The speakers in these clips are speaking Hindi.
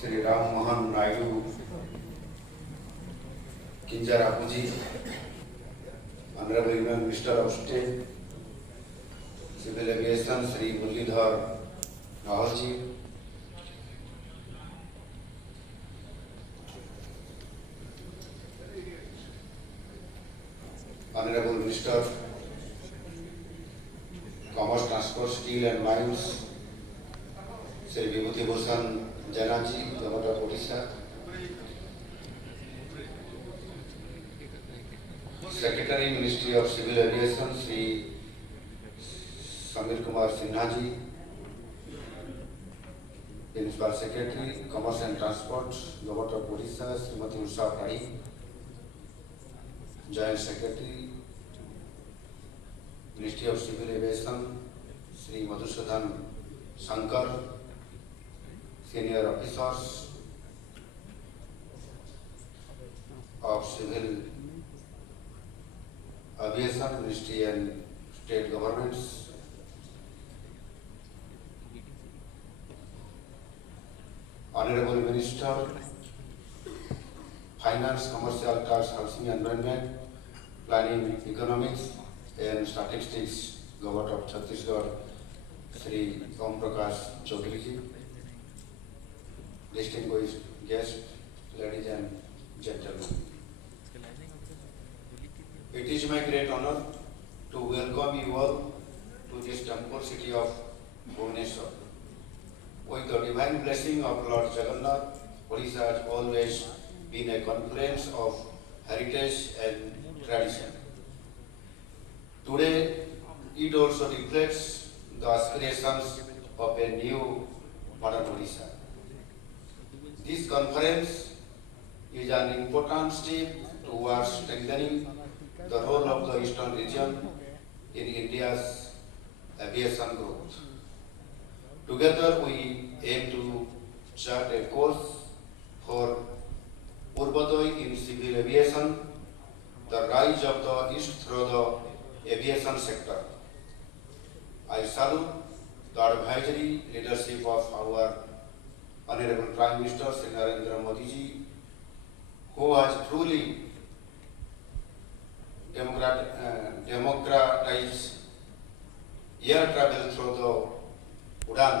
Shri Ram Mohan Naidu Kinjarapuji, Honorable Union Minister of State, Civil Aviation, Sri Muralidhar Rahulji, Honorable Minister, Commerce, Transport, Steel and Mines, Sri Vibhuti Bhushan Jaina ji, Governor of Odisha, Secretary, Ministry of Civil Aviation, Sri Samir Kumar Sinha ji, Principal Secretary, Commerce and Transport, Governor of Odisha, Srimati Usha Padi, Joint Secretary, Ministry of Civil Aviation, Sri Madhusudan Shankar, Senior Officers of Civil Aviation, Ministry and State Governments, Honorable Minister, Finance, Commercial, Tax, Housing, Environment, Planning, Economics and Statistics, Governor of Chhattisgarh, Sri Om Prakash Chaudhary ji, distinguished guests, ladies and gentlemen. It is my great honor to welcome you all to this temple city of Bhubaneswar. With the divine blessing of Lord Jagannath, Odisha has always been a confluence of heritage and tradition. Today, it also reflects the aspirations of a new modern Odisha. This conference is an important step towards strengthening the role of the Eastern region in India's aviation growth. Together, we aim to chart a course for Purvodaya in civil aviation, the rise of the East through the aviation sector. I salute the advisory leadership of our Honorable Prime Minister Sri Narendra Modi ji, who has truly democratized air travel through the UDAN,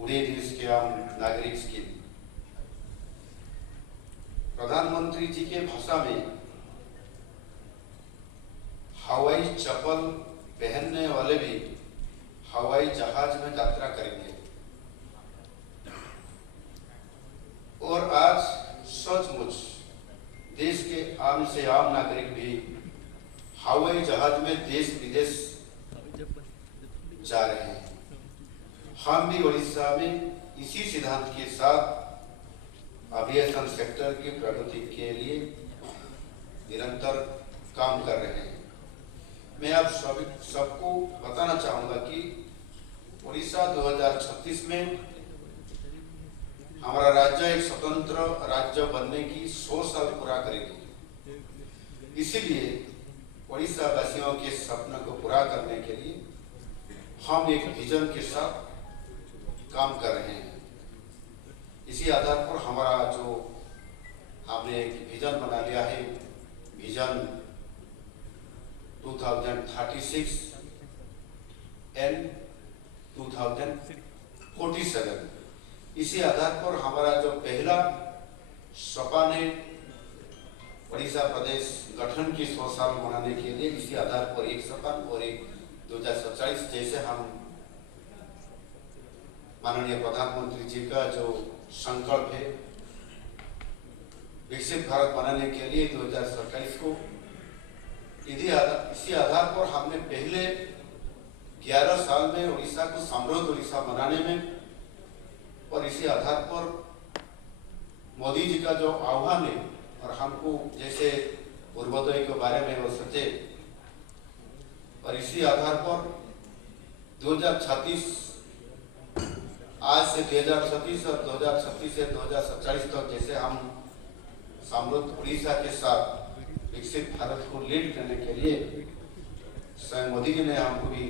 उड़े देश के आम नागरिक स्कीम। प्रधानमंत्री जी के भाषा में हवाई चप्पल पहनने वाले भी हवाई जहाज में यात्रा करेंगे और आज सचमुच देश के आम से आम नागरिक भी हवाई जहाज में देश विदेश जा रहे हैं। हम भी उड़ीसा में इसी सिद्धांत के साथ एविएशन सेक्टर की प्रगति के लिए निरंतर काम कर रहे हैं। मैं आप सबको बताना चाहूंगा कि उड़ीसा 2036 में हमारा राज्य एक स्वतंत्र राज्य बनने की 100 साल पूरा करेगी। इसीलिए उड़ीसा वासियों के सपनों को पूरा करने के लिए हम एक विजन के साथ काम कर रहे हैं। इसी आधार पर हमारा जो हमने एक विजन बना लिया है, विजन 2036 एंड 2047। इसी आधार पर हमारा जो पहला सपा ने उड़ीसा प्रदेश गठन की 100 साल मनाने के लिए, इसी आधार पर एक सपन और एक 2047 जैसे हम माननीय प्रधानमंत्री जी का जो संकल्प है विकसित भारत बनाने के लिए 2047 को, इसी आधार पर हमने पहले 11 साल में उड़ीसा को समृद्ध उड़ीसा बनाने में और इसी आधार पर मोदी जी का जो आह्वान है और हमको जैसे पूर्वोदय के बारे में वो सोचे और इसी आधार पर 2036 आज से 2036 और 2036 से 2047 तक जैसे हम समृद्ध उड़ीसा के साथ विकसित भारत को लीड करने के लिए स्वयं मोदी जी ने हमको भी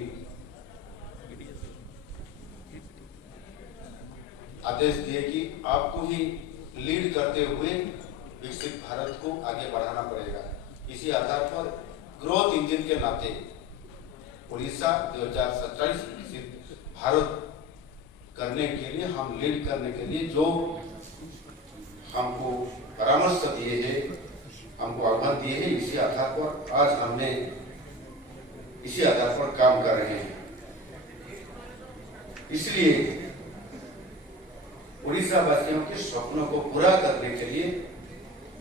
आदेश दिए कि आपको ही लीड करते हुए विकसित भारत को आगे बढ़ाना पड़ेगा। इसी आधार पर ग्रोथ इंजन के नाते उड़ीसा 2047 विकसित भारत करने के लिए, हम लीड करने के लिए जो हमको परामर्श दिए हैं, हमको आह्वान दिए हैं, इसी आधार पर आज हमने इसी आधार पर काम कर रहे हैं। इसलिए उड़ीसा वासियों के सपनों को पूरा करने के लिए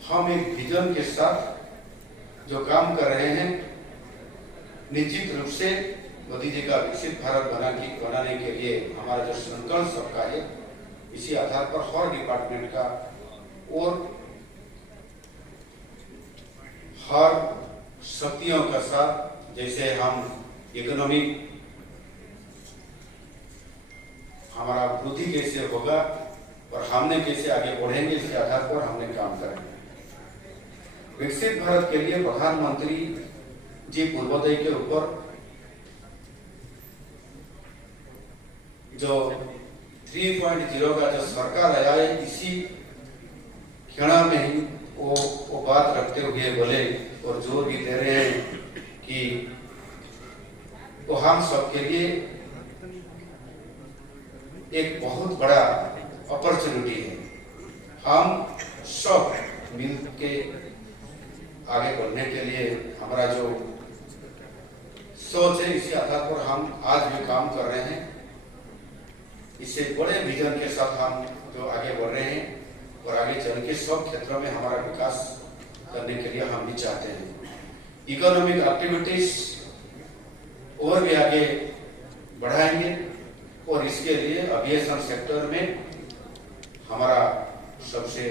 हम एक विजन के साथ जो काम कर रहे हैं, निश्चित रूप से मोदी जी का विकसित भारत बनाने के लिए हमारा जो संकल्प सबका है, इसी आधार पर हर डिपार्टमेंट का और हर शक्तियों का साथ, जैसे हम इकोनॉमिक हमारा वृद्धि कैसे होगा और हमने कैसे आगे बढ़ेंगे, इसके आधार पर हमने काम करेंगे। विकसित भारत के लिए प्रधानमंत्री जी पूर्वोदय के ऊपर जो 3.0 का जो सरकार आया है, इसी क्षण में ही वो बात रखते हुए बोले और जोर भी दे रहे हैं कि वो हम सबके लिए एक बहुत बड़ा अपॉर्चुनिटी है। हम सब मिल के आगे बढ़ने के लिए हमारा जो सोच है, इसी आधार पर हम आज भी काम कर रहे हैं। इससे बड़े विजन के साथ हम जो आगे बढ़ रहे हैं और आगे चल के सब क्षेत्रों में हमारा विकास करने के लिए हम भी चाहते हैं। इकोनॉमिक एक्टिविटीज और भी आगे बढ़ाएंगे और इसके लिए एविएशन सेक्टर में हमारा सबसे